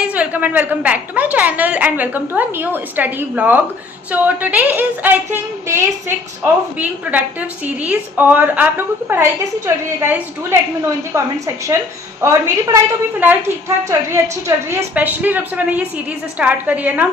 guys, welcome and welcome back to my channel and welcome to a new study vlog. So today is I think day 6 of being productive series. और आप लोगों की पढ़ाई कैसी चल रही है guys? Do let me know in the comment section. और मेरी पढ़ाई तो अभी फिलहाल ठीक ठाक चल रही है, अच्छी चल रही है। स्पेशली जब से मैंने ये सीरीज स्टार्ट करी है ना,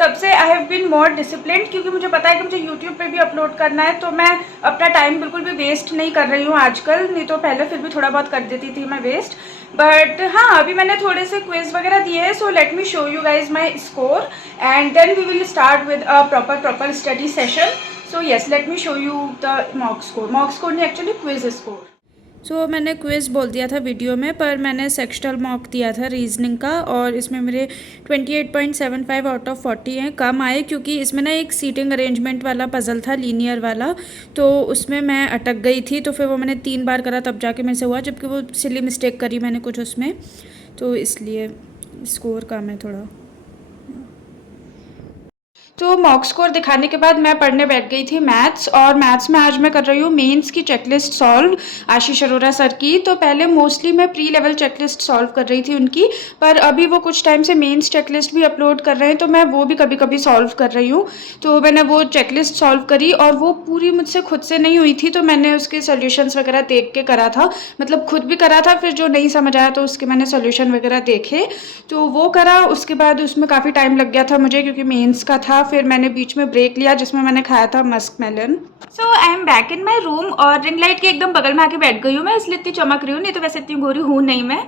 तब से I have been more disciplined, क्योंकि मुझे पता है कि मुझे यूट्यूब पे भी अपलोड करना है, तो मैं अपना टाइम बिल्कुल भी वेस्ट नहीं कर रही हूँ आजकल। नहीं तो पहले फिर भी थोड़ा बहुत कर देती थी मैं वेस्ट, बट हाँ अभी मैंने थोड़े से क्विज वगैरह दिए हैं। So let me show you guys my score and then we will start with a proper study session. So yes, let me show you the mock score नहीं, एक्चुअली क्विज स्कोर। सो मैंने quiz बोल दिया था video में, पर मैंने sectional mock दिया था रीजनिंग का, और इसमें मेरे 28.75 आउट ऑफ 40 हैं। कम आए क्योंकि इसमें ना एक सीटिंग अरेंजमेंट वाला पज़ल था, लीनियर वाला, तो उसमें मैं अटक गई थी। तो फिर वो मैंने 3 बार करा तब जाके मेरे से हुआ, जबकि वो सिली मिस्टेक करी मैंने कुछ उसमें, तो इसलिए स्कोर कम है थोड़ा। तो मॉक स्कोर दिखाने के बाद मैं पढ़ने बैठ गई थी मैथ्स, और मैथ्स में आज मैं कर रही हूँ मेंस की चेकलिस्ट सॉल्व आशीष अरोरा सर की। तो पहले मोस्टली मैं प्री लेवल चेकलिस्ट सॉल्व कर रही थी उनकी, पर अभी वो कुछ टाइम से मेंस चेकलिस्ट भी अपलोड कर रहे हैं, तो मैं वो भी कभी कभी सॉल्व कर रही हूँ। तो मैंने वो चेकलिस्ट सॉल्व करी, और वो पूरी मुझसे खुद से नहीं हुई थी, तो मैंने उसके सोल्यूशंस वगैरह देख के करा था, मतलब खुद भी करा था, फिर जो नहीं समझ आया तो उसके मैंने सोल्यूशन वगैरह देखे, तो वो करा। उसके बाद उसमें काफ़ी टाइम लग गया था मुझे, क्योंकि मेंस का था। फिर मैंने बीच में ब्रेक लिया जिसमें मैंने खाया था musk melon. So I am back in my room, और रिंग लाइट के एकदम बगल में आके बैठ गई हूँ मैं, इसलिए इतनी चमक रही हूँ, नहीं तो वैसे इतनी गोरी हूँ नहीं मैं,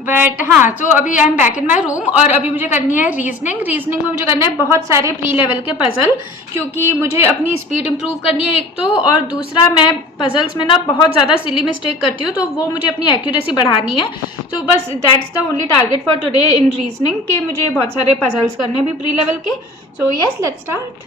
बट हाँ। तो अभी आई am back in my room, और अभी मुझे करनी है रीजनिंग में मुझे करना है बहुत सारे प्री लेवल के पजल, क्योंकि मुझे अपनी स्पीड इंप्रूव करनी है एक तो, और दूसरा मैं पजल्स में ना बहुत ज़्यादा सिली मिस्टेक करती हूँ, तो वो मुझे अपनी एक्यूरेसी बढ़ानी है। तो बस that's the only target for today in reasoning, के मुझे बहुत सारे पजल्स करने भी प्री लेवल के। So yes, let's start.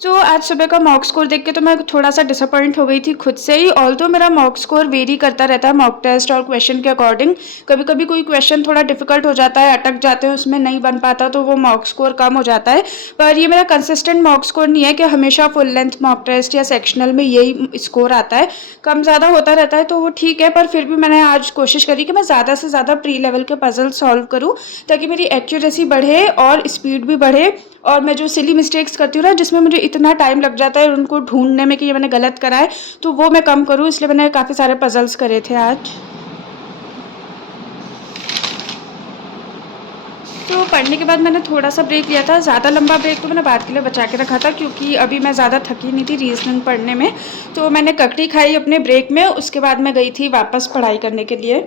तो आज सुबह का मॉक स्कोर देख के तो मैं थोड़ा सा डिसअपॉइंट हो गई थी खुद से ही। ऑल्दो मेरा मॉक स्कोर वेरी करता रहता है मॉक टेस्ट और क्वेश्चन के अकॉर्डिंग। कभी कभी कोई क्वेश्चन थोड़ा डिफिकल्ट हो जाता है, अटक जाते हैं उसमें, नहीं बन पाता, तो वो मॉक स्कोर कम हो जाता है। पर ये मेरा कंसिस्टेंट मॉक स्कोर नहीं है कि हमेशा फुल लेंथ मॉक टेस्ट या सेक्शनल में यही स्कोर आता है, कम ज़्यादा होता रहता है, तो वो ठीक है। पर फिर भी मैंने आज कोशिश करी कि मैं ज़्यादा से ज़्यादा प्री लेवल के पजल सॉल्व करूँ, ताकि मेरी एक्यूरेसी बढ़े और स्पीड भी बढ़े, और मैं जो सिली मिस्टेक्स करती हूँ ना, जिसमें मुझे इतना टाइम लग जाता है उनको ढूंढने में कि ये मैंने गलत करा है, तो वो मैं कम करूँ। इसलिए मैंने काफ़ी सारे पजल्स करे थे आज। तो पढ़ने के बाद मैंने थोड़ा सा ब्रेक लिया था, ज़्यादा लंबा ब्रेक तो मैंने बाद के लिए बचा के रखा था, क्योंकि अभी मैं ज़्यादा थकी नहीं थी रीजनिंग पढ़ने में। तो मैंने ककड़ी खाई अपने ब्रेक में, उसके बाद मैं गई थी वापस पढ़ाई करने के लिए।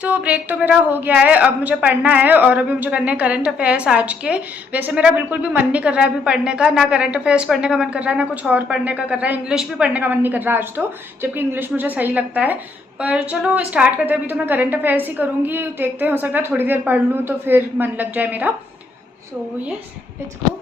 तो ब्रेक तो मेरा हो गया है, अब मुझे पढ़ना है, और अभी मुझे करने हैं करंट अफेयर्स आज के। वैसे मेरा बिल्कुल भी मन नहीं कर रहा है अभी पढ़ने का, ना करंट अफेयर्स पढ़ने का मन कर रहा है, ना कुछ और पढ़ने का कर रहा है। इंग्लिश भी पढ़ने का मन नहीं कर रहा आज तो, जबकि इंग्लिश मुझे सही लगता है। पर चलो स्टार्ट करते हैं। अभी तो मैं करंट अफेयर्स ही करूँगी, देखते हैं, हो सकता है थोड़ी देर पढ़ लूँ तो फिर मन लग जाए मेरा। So yes, let's go.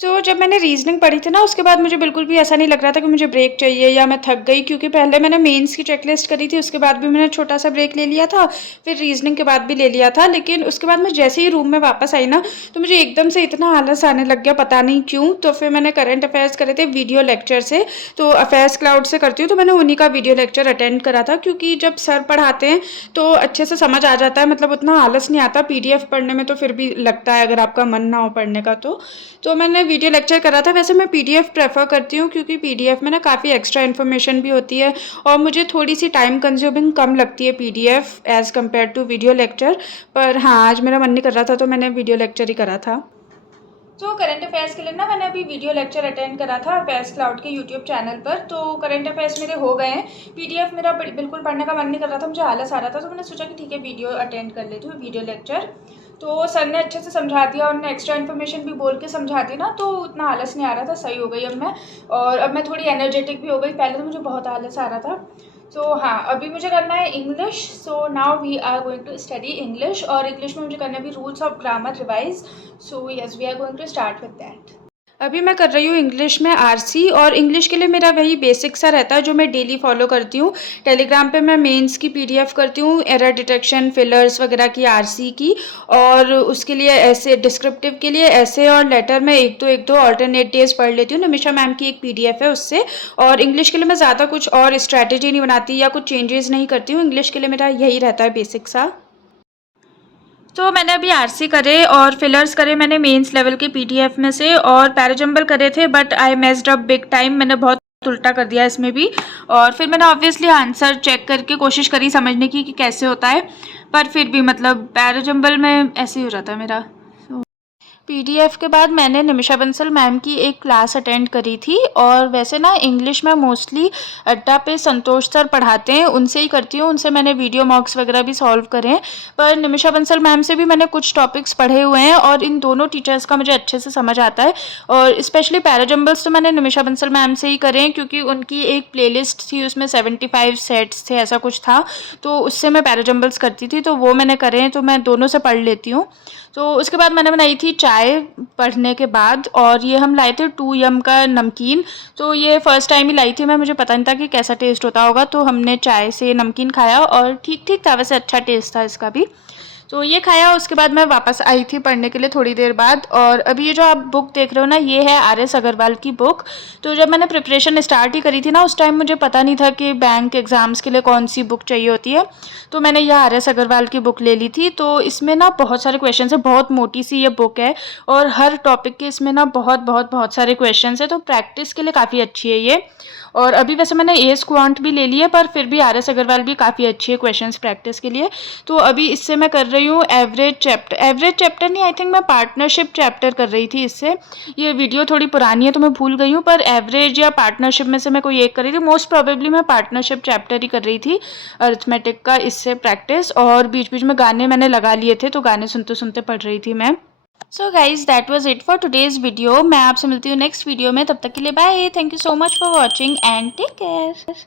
तो जब मैंने रीजनिंग पढ़ी थी ना, उसके बाद मुझे बिल्कुल भी ऐसा नहीं लग रहा था कि मुझे ब्रेक चाहिए या मैं थक गई, क्योंकि पहले मैंने मेंस की चेकलिस्ट करी थी, उसके बाद भी मैंने छोटा सा ब्रेक ले लिया था, फिर रीजनिंग के बाद भी ले लिया था। लेकिन उसके बाद मैं जैसे ही रूम में वापस आई ना, तो मुझे एकदम से इतना आलस आने लग गया, पता नहीं क्यों। तो फिर मैंने करंट अफेयर्स करे थे वीडियो लेक्चर से, तो अफेयर्स क्लाउड से करती हूँ, तो मैंने उन्हीं का वीडियो लेक्चर अटेंड करा था, क्योंकि जब सर पढ़ाते हैं तो अच्छे से समझ आ जाता है, मतलब उतना आलस नहीं आता। PDF पढ़ने में तो फिर भी लगता है, अगर आपका मन ना हो पढ़ने का तो मैंने वीडियो लेक्चर करा था। वैसे मैं PDF प्रेफर करती हूँ, क्योंकि PDF में ना काफ़ी एक्स्ट्रा इन्फॉर्मेशन भी होती है, और मुझे थोड़ी सी टाइम कंज्यूमिंग कम लगती है PDF as compare to video lecture. पर हाँ, आज मेरा मन नहीं कर रहा था, तो मैंने वीडियो लेक्चर ही करा था। तो करंट अफेयर्स के लिए ना मैंने अभी वीडियो लेक्चर अटेंड करा था अफेयर्स क्लाउड के यूट्यूब चैनल पर। तो करंट अफेयर्स मेरे हो गए हैं। PDF मेरा बिल्कुल पढ़ने का मन नहीं कर रहा था, मुझे आलस आ रहा था, तो मैंने सोचा कि ठीक है वीडियो अटेंड कर लेती हूँ, वीडियो लेक्चर। तो सर ने अच्छे से समझा दिया, उन्होंने एक्स्ट्रा इन्फॉर्मेशन भी बोल के समझा दी ना, तो उतना आलस नहीं आ रहा था, सही हो गई अब मैं। और अब मैं थोड़ी एनर्जेटिक भी हो गई, पहले तो मुझे बहुत आलस आ रहा था। तो हाँ, अभी मुझे करना है English. So now we are going to study English, और इंग्लिश में मुझे करना है भी rules of grammar revise. So yes, we are going to start with that. अभी मैं कर रही हूँ इंग्लिश में RC, और इंग्लिश के लिए मेरा वही बेसिक सा रहता है जो मैं डेली फॉलो करती हूँ। टेलीग्राम पे मैं मेंस की PDF करती हूँ, एरर डिटेक्शन, फिलर्स वगैरह की RC की, और उसके लिए ऐसे डिस्क्रिप्टिव के लिए ऐसे और लेटर में एक दो ऑल्टरनेट डेज पढ़ लेती हूँ। नमिशा मैम की एक PDF है उससे। और इंग्लिश के लिए मैं ज़्यादा कुछ और स्ट्रैटेजी नहीं बनाती या कुछ चेंजेस नहीं करती हूँ। इंग्लिश के लिए मेरा यही रहता है बेसिक सा। तो मैंने अभी आरसी करे और फिलर्स करे मैंने मेंस लेवल के पीडीएफ में से, और पैराजंबल करे थे but I messed up big time, मैंने बहुत उल्टा कर दिया इसमें भी। और फिर मैंने ऑब्वियसली आंसर चेक करके कोशिश करी समझने की कि कैसे होता है, पर फिर भी मतलब पैराजंबल में ऐसे ही हो जाता है मेरा। पीडीएफ के बाद मैंने निमिषा बंसल मैम की एक क्लास अटेंड करी थी, और वैसे ना इंग्लिश में मोस्टली अड्डा पे संतोष सर पढ़ाते हैं, उनसे ही करती हूँ, उनसे मैंने वीडियो मॉक्स वगैरह भी सॉल्व करे हैं। पर निमिषा बंसल मैम से भी मैंने कुछ टॉपिक्स पढ़े हुए हैं, और इन दोनों टीचर्स का मुझे अच्छे से समझ आता है। और स्पेशली पैराजंबल्स तो मैंने निमिषा बंसल मैम से ही करे हैं, क्योंकि उनकी एक प्लेलिस्ट थी, उसमें 75 सेट्स थे, ऐसा कुछ था, तो उससे मैं पैराजंबल्स करती थी, तो वो मैंने करे हैं, तो मैं दोनों से पढ़ लेती हूँ। तो उसके बाद मैंने बनाई थी चाय पढ़ने के बाद, और ये हम लाए थे 2 यम का नमकीन। तो ये फ़र्स्ट टाइम ही लाई थी मैं, मुझे पता नहीं था कि कैसा टेस्ट होता होगा, तो हमने चाय से नमकीन खाया और ठीक ठीक था, वैसे अच्छा टेस्ट था इसका भी। तो ये खाया, उसके बाद मैं वापस आई थी पढ़ने के लिए थोड़ी देर बाद। और अभी ये जो आप बुक देख रहे हो ना, ये है आर.एस. अग्रवाल की बुक। तो जब मैंने प्रिपरेशन स्टार्ट ही करी थी ना, उस टाइम मुझे पता नहीं था कि बैंक एग्ज़ाम्स के लिए कौन सी बुक चाहिए होती है, तो मैंने यह आर.एस. अग्रवाल की बुक ले ली थी। तो इसमें ना बहुत सारे क्वेश्चन है, बहुत मोटी सी ये बुक है, और हर टॉपिक के इसमें ना बहुत बहुत बहुत सारे क्वेश्चन है, तो प्रैक्टिस के लिए काफ़ी अच्छी है ये। और अभी वैसे मैंने एएस क्वांट भी ले ली है, पर फिर भी आर.एस. अग्रवाल भी काफ़ी अच्छी है क्वेश्चंस प्रैक्टिस के लिए। तो अभी इससे मैं कर रही हूँ एवरेज चैप्टर नहीं, आई थिंक मैं पार्टनरशिप चैप्टर कर रही थी इससे। ये वीडियो थोड़ी पुरानी है तो मैं भूल गई हूँ, पर एवरेज या पार्टनरशिप में से मैं कोई एक कर रही थी, मोस्ट प्रोबेबली मैं पार्टनरशिप चैप्टर ही कर रही थी अरिथमेटिक का, इससे प्रैक्टिस। और बीच बीच में गाने मैंने लगा लिए थे, तो गाने सुनते सुनते पढ़ रही थी मैं। So guys that was it for today's video. मैं आपसे मिलती हूँ नेक्स्ट वीडियो में, तब तक के लिए bye, thank you so much for watching and take care.